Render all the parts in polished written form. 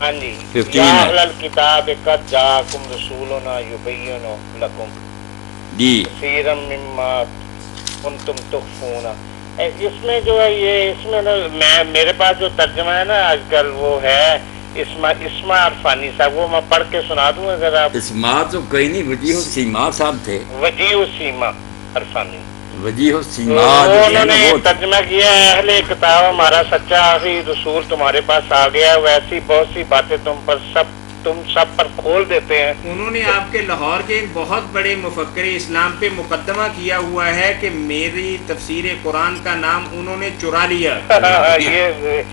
ہاں جی، 15 یا ہے اہل الکتاب قد جاءکم رسولنا یبین لکم جی۔ کثیرا مما کنتم تخفون۔ اس میں جو ہے یہ اس میں میرے پاس جو ترجمہ ہے نا آج کل وہ ہے اسما عرفانی صاحب، وہ میں پڑھ کے سنا دوں اگر آپ۔ اسما تو کوئی نہیں، وجیہ السیما صاحب تھے، وجیہ السیما عرفانی، وجیہ تو السیما جو تھے انہوں نا نے وہ تھے۔ ترجمہ کیا ہے اہل کتاب ہمارا سچا آخری رسول تمہارے پاس آ گیا، ویسی بہت سی باتیں تم سب پر کھول دیتے ہیں۔ انہوں نے آپ کے لاہور کے ایک بہت بڑے مفکر اسلام پہ مقدمہ کیا ہوا ہے کہ میری تفسیر قرآن کا نام انہوں نے چرا لیا۔ یہ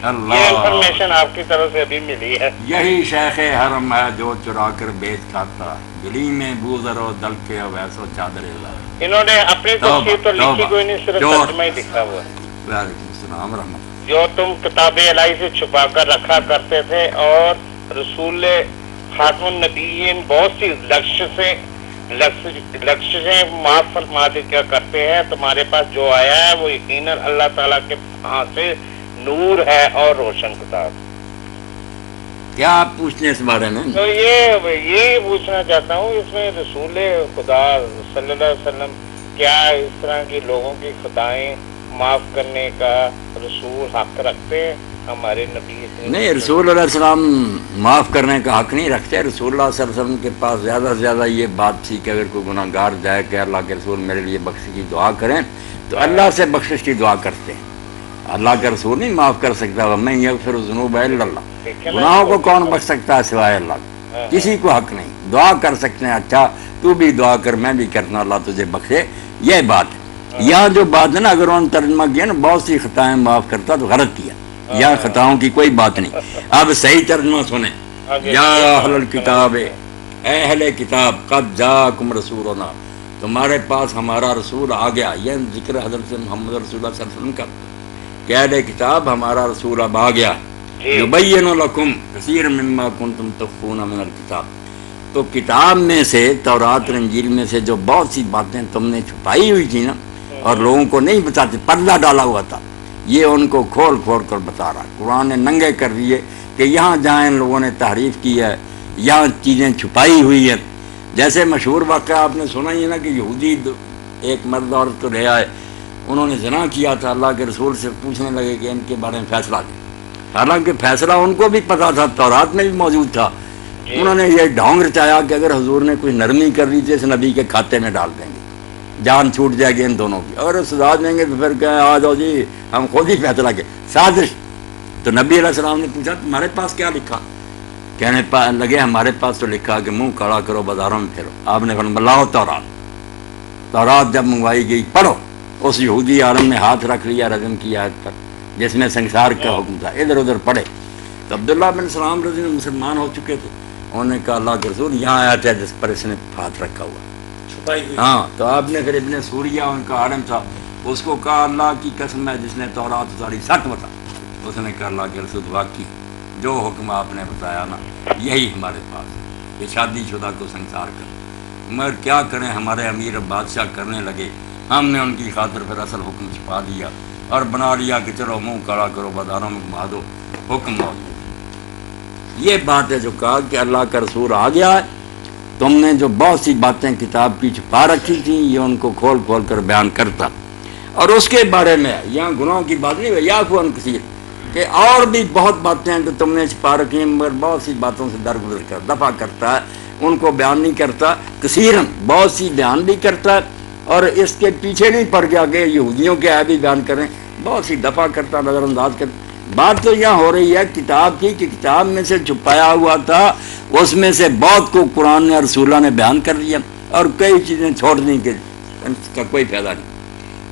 انفارمیشن آپ کی طرف سے ابھی ملی ہے۔ یہی شیخ حرم ہے جو چرا کر بیچ کھاتا، گلی میں بوزر و دل کے ویسو چادر اللہ۔ انہوں نے اپنی تفسیر تو لکھی کوئی نہیں، صرف ترجمہ ہی لکھا ہوا ہے۔ وعلیکم السلام رحمۃ۔ جو تم کتاب الہی سے چھپا کر رکھا کرتے تھے اور رسول خاتم النبیین بہت سی لفظیں معاف فرما دیا کرتے ہیں، تمہارے پاس جو آیا ہے وہ یقیناً اللہ تعالیٰ کے ہاں سے نور ہے اور روشن کتاب۔ کیا آپ پوچھتے ہیں اس بارے میں؟ تو یہ پوچھنا چاہتا ہوں، اس میں رسول خدا صلی اللہ علیہ وسلم کیا اس طرح کی لوگوں کی خطائیں معاف کرنے کا رسول حق رکھتے ہیں؟ ہمارے نبی نہیں، رسول اللہ علیہ السلام معاف کرنے کا حق نہیں رکھتے۔ رسول اللہ صلی اللہ علیہ وسلم کے پاس زیادہ سے زیادہ یہ بات تھی کہ اگر کوئی گناہ گار جائے کہ اللہ کے رسول میرے لیے بخشش کی دعا کریں تو اللہ سے بخشش کی دعا کرتے ہیں۔ اللہ کا رسول نہیں معاف کر سکتا، وَمَن يَغْفِرُ الذُّنُوبَ إِلَّا اللَّهُ، گناہوں کو کون بخش سکتا ہے سوائے اللہ، کسی کو حق نہیں۔ دعا کر سکتے ہیں، اچھا تو بھی دعا کر، میں بھی کرنا، اللہ تجھے بخشے، یہ بات ہے۔ یہاں جو بات ہے نا، اگر انہوں نے ترجمہ کیا نا بہت سی خطائیں معاف کرتا تو غلط کیا، یا خطاؤں کی کوئی بات نہیں۔ اب صحیح ترجمہ سنیں، یا اہل الکتاب، اے اہل کتاب، قد جاءکم رسولنا، تمہارے پاس ہمارا رسول آ گیا۔ یہ ذکر حضرت محمد رسول اللہ صلی اللہ علیہ وسلم کا کہ اہل کتاب ہمارا رسول اب آ گیا، یبین لکم کثیر مما کنتم تخفون من الکتاب، تو کتاب میں سے، تورات اور انجیل میں سے جو بہت سی باتیں تم نے چھپائی ہوئی تھی نا اور لوگوں کو نہیں بتاتے، پردہ ڈالا ہوا تھا، یہ ان کو کھول کھول کر بتا رہا۔ قرآن نے ننگے کر دیے کہ یہاں جہاں ان لوگوں نے تحریف کی ہے، یہاں چیزیں چھپائی ہوئی ہیں۔ جیسے مشہور واقعہ آپ نے سنا ہی ہے نا کہ یہودی ایک مرد عورت کو لے آئے، انہوں نے زنا کیا تھا، اللہ کے رسول سے پوچھنے لگے کہ ان کے بارے میں فیصلہ دیں، حالانکہ فیصلہ ان کو بھی پتا تھا، تورات میں بھی موجود تھا۔ انہوں نے یہ ڈھونگ رچایا کہ اگر حضور نے کوئی نرمی کر دی تو اس نبی کے کھاتے میں ڈال دیں گے، جان چھوٹ جائے گی ان دونوں کی، اگر سزا دیں گے تو پھر کہیں آ جاؤ جی ہم خود ہی فیصلہ کے، سازش۔ تو نبی علیہ السلام نے پوچھا تمہارے پاس کیا لکھا؟ کہنے لگے ہمارے پاس تو لکھا کہ منہ کڑا کرو بازاروں میں پھرو۔ آپ نے فرمایا لاؤ تورات جب منگوائی گئی پڑھو۔ اس یہودی عالم نے ہاتھ رکھ لیا رجم کی آیت پر جس میں سنسار کا حکم تھا، ادھر ادھر پڑھے۔ تو عبداللہ بن سلام رضی اللہ عنہ مسلمان ہو چکے تھے، انہوں نے کہا اللہ کے رسول یہاں آیت ہے جس پر اس نے ہاتھ رکھا ہوا، ہاں۔ تو آپ نے پھر ابن سوریہ ان کا عالم تھا، اس کو کہا اللہ کی قسم ہے جس نے تورات اتاری، سچ بتا۔ اس نے کہا اللہ کے رسول واقعی جو حکم آپ نے بتایا نا یہی ہمارے پاس، یہ شادی شدہ کو سنسار کر، مگر کیا کریں ہمارے امیر بادشاہ کرنے لگے، ہم نے ان کی خاطر پھر اصل حکم چھپا دیا اور بنا لیا کہ چلو منہ کڑا کرو بازاروں میں گھما دو، حکم موجود۔ یہ بات ہے جو کہا کہ اللہ کا رسول آ گیا ہے، تم نے جو بہت سی باتیں کتاب کی چھپا رکھی تھیں یہ ان کو کھول کھول کر بیان کرتا۔ اور اس کے بارے میں یہاں گناہوں کی بات نہیں ہے، یعفو عن کثیر، کہ اور بھی بہت باتیں ہیں جو تم نے چھپا رکھی ہیں، مگر بہت سی باتوں سے درگزر کر دفع کرتا ہے، ان کو بیان نہیں کرتا، کثیرن بہت سی بیان بھی کرتا ہے، اور اس کے پیچھے نہیں پڑ گیا کہ یہودیوں کے ہے بھی بیان کریں، بہت سی دفع کرتا، نظر انداز کرتا۔ بات تو یہاں ہو رہی ہے کتاب کی کہ کتاب میں سے چھپایا ہوا تھا، اس میں سے بہت کو قرآن نے رسول اللہ نے بیان کر دیا اور کئی چیزیں چھوڑ دیں کہ اس کا کوئی فائدہ نہیں۔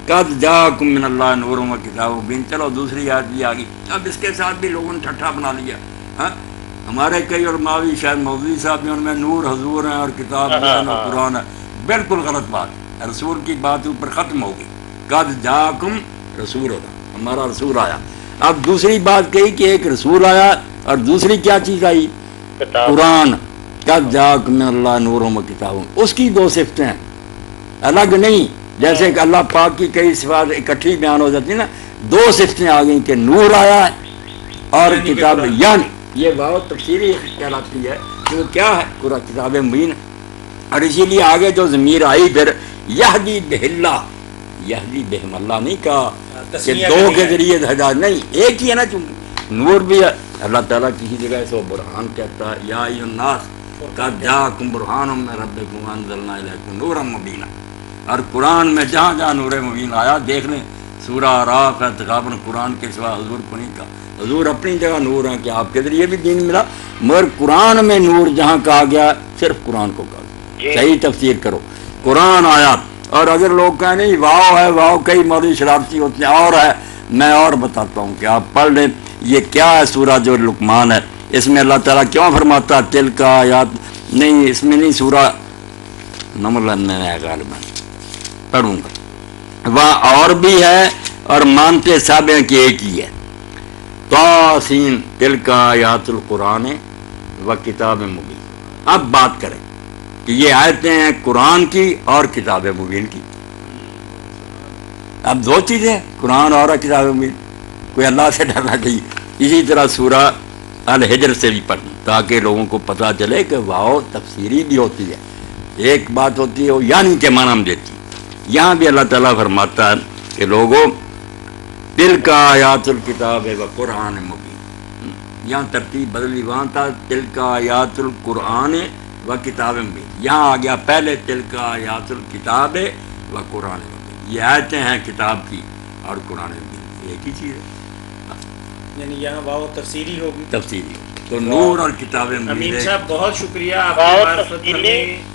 قد جاءکم من اللہ نور و کتاب مبین، چلو دوسری آیت بھی آ گئی، اب اس کے ساتھ بھی لوگوں نے ٹھٹھا بنا لیا۔ ہاں ہمارے کئی علماء بھی، شاید مولوی صاحب بھی، ان میں نور حضور ہیں اور کتاب جو ہے نا قرآن ہے، بالکل غلط بات۔ رسول کی بات اوپر ختم ہو گئی، قد جاءکم رسولنا، ہمارا رسول آیا۔ اب دوسری بات کہی کہ ایک رسول آیا اور دوسری کیا چیز آئی؟ قرآن۔ قد جاءکم من اللہ نور و کتاب، اس کی دو صفتیں ہیں الگ نہیں، جیسے کہ اللہ پاک کی کئی صفات اکٹھی بیان ہو جاتی ہیں نا، دو صفتیں آ گئیں کہ نور آیا ہے اور کتاب، یعنی یہ واو تفسیری کہلاتی ہے کہ وہ کیا ہے؟ قرآن کتاب مبین. اور اسی لیے آگے جو ضمیر آئی پھر یہدی بہلہ، یہدی بہم اللہ نہیں کہا کہ دو کے ذریعے ہدایت نہیں، ایک ہی ہے نا. چونکہ نور بھی ہے، اللہ تعالیٰ کسی جگہ سے برہان کہتا ہے یا ایھا الناس قد جاءکم برہان من ربکم وانزلنا الیکم نورا مبینا. اور قرآن میں جہاں جہاں نور مبین آیا دیکھ لیں، سورہ اعراف ہے تقریباً قرآن کے سوا حضور کو نہیں کہا. حضور اپنی جگہ نور ہیں کہ آپ کے ذریعے بھی دین ملا، مگر قرآن میں نور جہاں کہا گیا صرف قرآن کو کہا گیا. صحیح تفسیر کرو، قرآن آیا. اور اگر لوگ کہیں نہیں واو ہے، واو کئی مولوی شرارتی ہوتے ہیں اور ہے، میں اور بتاتا ہوں کہ آپ پڑھ لیں یہ کیا ہے. سورہ جو لقمان ہے اس میں اللہ تعالیٰ کیوں فرماتا تل کا آیات نہیں، اس میں نہیں، سورہ نمل میں غالباً پڑھوں گا وہاں اور بھی ہے. اور مانتے سب ہیں کہ ایک ہی ہے. توسین تل کا آیات القرآن و کتاب مبین. اب بات کریں کہ یہ آیتیں ہیں قرآن کی اور کتاب مبین کی. اب دو چیزیں، قرآن اور کتاب مبین. کوئی اللہ سے ڈرنا چاہیے. اسی طرح سورہ الحجر سے بھی پڑھیں تاکہ لوگوں کو پتہ چلے کہ واو تفسیری بھی ہوتی ہے. ایک بات ہوتی ہے وہ یعنی کے معنی میں دیتی ہے. یہاں بھی اللہ تعالیٰ فرماتا ہے کہ لوگوں دل کا آیات الکتاب و قرآن مبین. یہاں ترتیب بدلی، وہاں تھا دل کا آیات القرآن و کتاب مبین، یہاں آ گیا پہلے دل کا آیات الکتاب و قرآن مبین. یہ آیتیں ہیں کتاب کی اور قرآن مبین ایک ہی چیز ہے. یعنی یہاں واو تفسیری ہوگی، تفسیری. تو نور اور کتاب مبین. امین صاحب بہت شکریہ آپ کی معرفت ہمیں،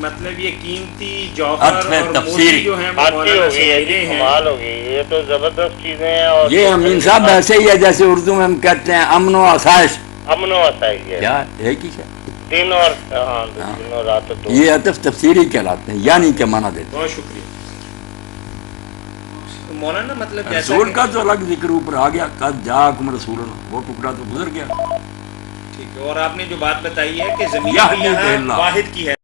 مطلب یہ قیمتی جوہر اور موتی جو ہیں وہ مولانا سے ملے ہیں. کمال ہو گئی، یہ تو زبردست چیزیں ہیں. اور یہ امین صاحب ایسے ہی ہے جیسے اردو میں ہم کہتے ہیں امن و آسائش. امن و آسائش ہے کیا ایک ہی ہے. دن اور دن اور رات. یہ عطف تفسیری کہلاتے ہیں یعنی کے معنی دیتے ہیں. بہت شکریہ مولانا. مطلب رسول کا تو الگ ذکر اوپر آ گیا، قد جاءکم رسول، وہ ٹکڑا تو گزر گیا. ٹھیک ہے. اور آپ نے جو بات بتائی ہے کہ زمین بھی یہاں واحد کی ہے.